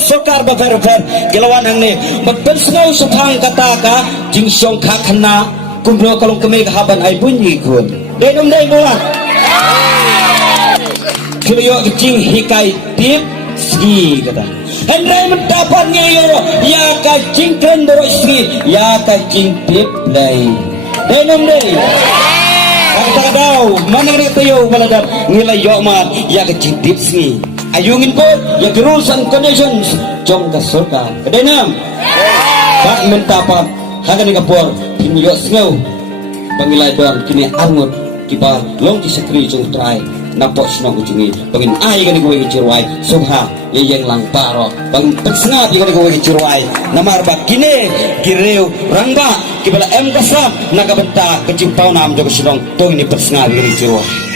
sokar ba ver gelawan ang ni magpensnaw sa thang kataka jing song khakna kumno kalong kemeg haban ay bunyi kun denom dai mo kuyo jing hikai tip si kata Henry mendapat ngayo ya ka jing kendoro istri ya ka jing tip dai denom dai kata daw mana ni tayo malagat nilai yo mat ya ka jing tip si ayungin ko ya rules and conditions jong ka surga kedenam bak mentapa hagan ni kapor pinyo sngow pangilay don kini angut kibar long ki sekri jong try napok sino ujungi bangin ai gani ko cirwai subha yeng lang paro bang tersnga gani ko cirwai namar bak kini gireu rangba kibala em kasam nakabenta kecimpau nam jog sinong tong ini persnga gani cirwai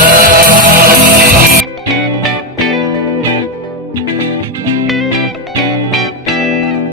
Yes.